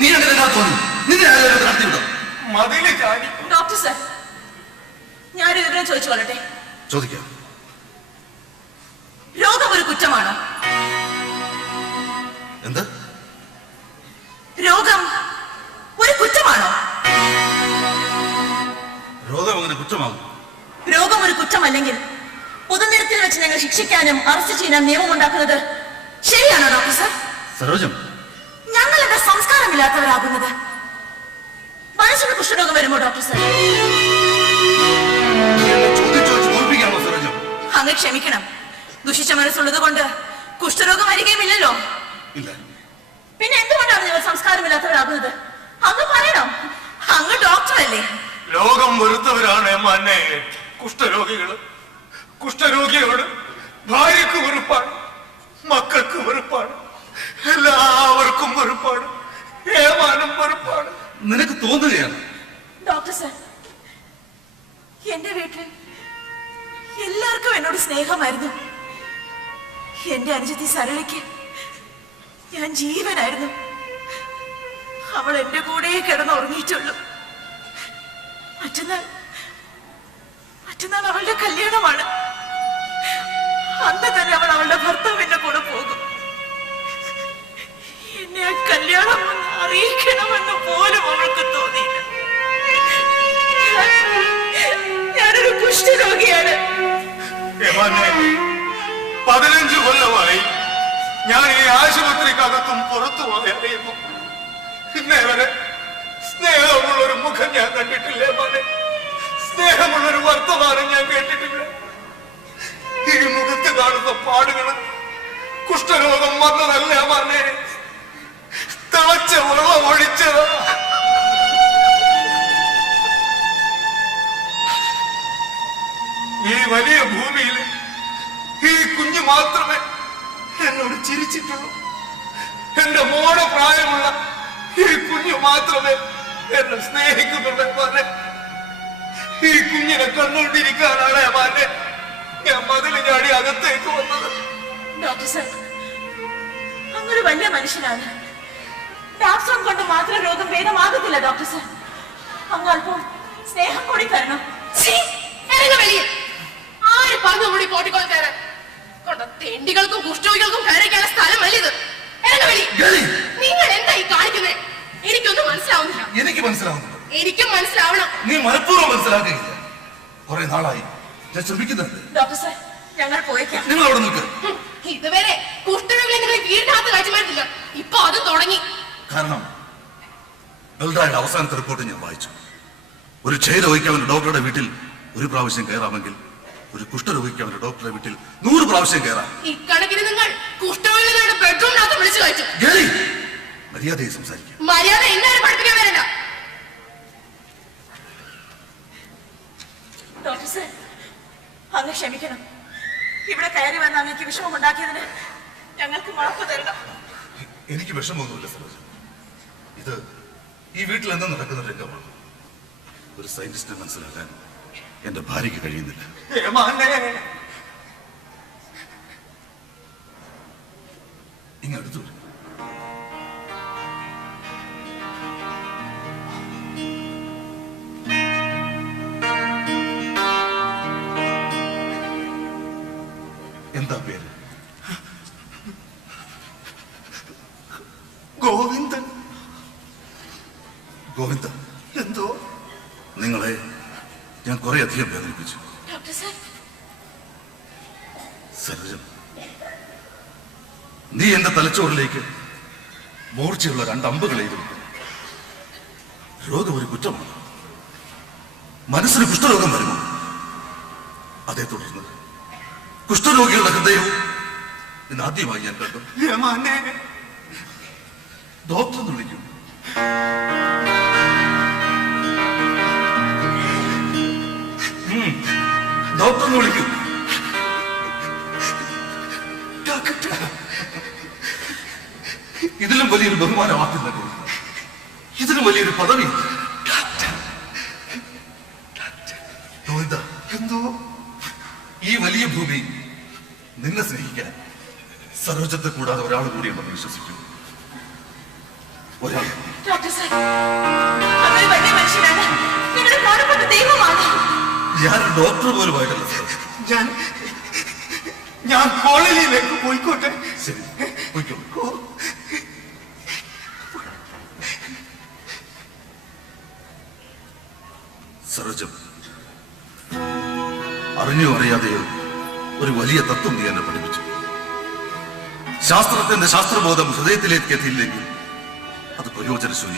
നീ അങ്ങനെ തോന്നി നിന്നെ നടത്തിവിട്ടോ മതില് ചാടി. ഡോക്ടർ സർ, ഞാനൊരു വിവരം ചോദിച്ചു കൊള്ളട്ടെ? ചോദിക്കാം. രോഗം ഒരു കുറ്റമാണോ? എന്ത്? രോഗം ഒരു കുറ്റമാണോ? രോഗം അങ്ങനെ കുറ്റമാകും? രോഗം ഒരു കുറ്റമല്ലെങ്കിൽ പൊതുനിരത്തിൽ വെച്ച് ഞങ്ങൾ ശിക്ഷിക്കാനും അറസ്റ്റ് ചെയ്യാനും നിയമമുണ്ടാക്കുന്നത് ശരിയാണോ ഡോക്ടർ സർ? സരോജം, ഞങ്ങൾ എന്താ സംസ്കാരമില്ലാത്തവരാകുന്നത്? മനസ്സിന് കുഷ്ഠരോഗം വരുമോ ഡോക്ടർ സർ? അങ്ങ് ക്ഷമിക്കണം, ദുഷിച്ച മനസ്സുള്ളത് കൊണ്ട് കുഷ്ഠരോഗം വരികയുമില്ലല്ലോ. പിന്നെ എന്തുകൊണ്ടാണ് നിങ്ങൾ സംസ്കാരമില്ലാത്തവരാകുന്നത്? അങ്ങ് പറയണം, അങ്ങ് ഡോക്ടറല്ലേ? ലോകം വെറുത്തവരാണ് എന്നെ കുഷ്ഠരോഗികള്. കുഷ്ഠരോഗിയോട് ഭാര്യക്ക് വെറുപ്പാണ്, മക്കൾക്ക് വെറുപ്പാണ്, എല്ലാവർക്കും വെറുപ്പാണ്, ഏമാനും വെറുപ്പാണ്. നിനക്ക് തോന്നുകയാണ്? ഡോക്ടർ സർ, എന്റെ വീട്ടിൽ എല്ലാവർക്കും എന്നോട് സ്നേഹമായിരുന്നു. എന്റെ അനുജത്തി സരളയ്ക്ക് ഞാൻ ജീവനായിരുന്നു. അവൾ എന്റെ കൂടെ കിടന്നുറങ്ങിയിട്ടുള്ളൂ. മറ്റന്നാൾ അവളുടെ കല്യാണമാണ്. അന്ന് തന്നെ അവൾ അവളുടെ ഭർത്താവിന്റെ കൂടെ പോകും. എന്നെ ആ കല്യാണം ഒന്ന് അറിയിക്കണമെന്ന് പോലും അവൾക്ക് തോന്നിയില്ല. ഞാനൊരു കുഷ്ഠരോഗിയാണ്. 15 കൊല്ലമായി ഞാൻ ഈ ആശുപത്രിക്കകത്തും പുറത്തുമായി അറിയുന്നു. ഇന്നേ വരെ സ്നേഹമുള്ളൊരു മുഖം ഞാൻ കണ്ടിട്ടില്ലേ മോനെ? സ്നേഹമുള്ളൊരു വർത്തമാനം ഞാൻ കേട്ടിട്ടില്ല. ഈ മുഖത്ത് കാണുന്ന പാടുകൾ കുഷ്ഠരോഗം വന്നതല്ല മോനെ, തിളച്ച വെള്ളം ഒഴിച്ചത്. ഈ വലിയ ഭൂമിയിൽ ഈ കുഞ്ഞു മാത്രമേ എന്നോട് ചിരിച്ചിട്ടുള്ളൂ. എന്റെ മോടെ പ്രായമുള്ള ഈ കുഞ്ഞു മാത്രമേ എന്നെ സ്നേഹിക്കുന്നുള്ളൂ മോനെ. ഈ കുഞ്ഞിനെ കണ്ടുകൊണ്ടിരിക്കാനാണ് മോനെ ഞാൻ മതില് ചാടി അകത്തേക്ക് വന്നത്. ഡോക്ടർ സർ, അങ്ങൊരു വലിയ മനുഷ്യനാണ്. ഡാക്ടർ കൊണ്ട് മാത്രം രോഗം ഭേദമാകത്തില്ല ഡോക്ടർ സർ. അങ്ങ് അല്പം സ്നേഹം കൂടി തരണം. ആര് പറഞ്ഞു കൂടി പോട്ടിക്കോൾ കയറാൻ? തെണ്ടികൾക്കും കുഷ്ഠരോഗികൾക്കും കയറിക്കാനുള്ള സ്ഥലമല്ല ഇത്. നിങ്ങൾ എന്താ ഈ കാണിക്കുന്നത്? എനിക്കൊന്നും മനസ്സിലാവുന്നില്ല. എനിക്ക് മനസ്സിലാവുന്നുണ്ട്. എനിക്കും മനസ്സിലാവണം. നീ മനഃപൂർവ്വം മനസ്സിലാക്കുകയില്ല. കുറെ നാളായി ഞാൻ ശ്രമിക്കുന്നുണ്ട്. ഡോക്ടർ സർ, ഞങ്ങൾ പോയേക്കാം. നിങ്ങൾ അവിടെ നിൽക്ക്. ഇതുവരെ കുഷ്ഠരോഗികളെ നിങ്ങൾ വീടിനകത്ത് കാഴ്ചമായിരുന്നില്ല, ഇപ്പൊ അത് തുടങ്ങി. കാരണം ബൽറായുടെ അവസാനത്തെ റിപ്പോർട്ട് ഞാൻ വായിച്ചു. ഒരു ക്ഷയരോഗിക്ക് അവന്റെ ഡോക്ടറുടെ വീട്ടിൽ ഒരു പ്രാവശ്യം കയറാമെങ്കിൽ ഒരു കുഷ്ഠരോഗിക്ക് അവന്റെ ഡോക്ടറുടെ വീട്ടിൽ 100 പ്രാവശ്യം കയറാം. ഇക്കണക്കിന് നിങ്ങൾ കുഷ്ഠരോഗികളുടെ ബെഡ്റൂമിനകത്ത് വിളിച്ചു കഴിച്ചു. മര്യാദയെ സംസാരിക്കാം. മര്യാദ എന്നാലും പഠിപ്പിക്കാൻ വരണ്ട. ഡോക്ടർ സർ, അങ്ങ് ക്ഷമിക്കണം. ഇവിടെ കയറി വന്ന അങ്ങേക്ക് വിഷമം ഉണ്ടാക്കിയതിന് ഞങ്ങൾക്ക് മാപ്പ് തരണം. എനിക്ക് വിഷമമൊന്നുമില്ല സരോജ. ഇത് ഈ വീട്ടിൽ എന്താ നടക്കുന്ന രംഗമാണ്. ഒരു സയന്റിസ്റ്റിനെ മനസ്സിലാക്കാൻ എന്റെ ഭാര്യയ്ക്ക് കഴിയുന്നില്ല. ഇങ്ങനെ അടുത്തു എന്താ പേര്? ഗോവിന്ദൻ. ഗോവിന്ദൻ, എന്തോ നിങ്ങളെ ഞാൻ കുറെ അധികം വേദനിപ്പിച്ചു. സരോജം, നീ എന്റെ തലച്ചോറിലേക്ക് മൂർച്ചയുള്ള 2 അമ്പുകൾ എഴുതുന്നു. രോഗം ഒരു കുറ്റമാണ്. മനസ്സിന് കുഷ്ഠരോഗം വരുമോ? അതേ തുടർന്ന് കുഷ്ഠരോഗികളുടെ ഹൃദയവും ഇന്ന് ആദ്യമായി ഞാൻ കണ്ടു. ഡോക്ടർ എന്ന് വിളിക്കും. ഡോക്ടർ എന്ന് വിളിക്കും. ഇതിലും വലിയൊരു ബഹുമാനമാക്കില്ല. ഇതിലും വലിയൊരു പദവി എന്തോ. ഈ വലിയ ഭൂമി നിന്നെ സ്നേഹിക്കാൻ സരോജത്തെ കൂടാതെ ഒരാൾ കൂടിയുണ്ടെന്ന് വിശ്വസിക്കുന്നു. ഒരാൾ ഡോക്ടർ സർ, അങ്ങനെ വലിയ മനുഷ്യനാണ്, നിങ്ങളുടെ കാണപ്പെട്ട ദൈവമാണ്. ഞാനൊരു ഡോക്ടർ പോലും ആയിട്ടല്ല സാർ. ഞാൻ കോളനിയിലേക്ക് പോയിക്കോട്ടെ. ശരി, പോയിക്കോ. സരോജം, അറിഞ്ഞോ അറിയാതെയോ ഒരു വലിയ തത്വം നീ എന്നെ പഠിപ്പിച്ചു. ശാസ്ത്രത്തിന്റെ ശാസ്ത്രബോധം ഹൃദയത്തിലേക്ക് എത്തിയില്ലെങ്കിൽ അത് പ്രയോജനശൂന്യം.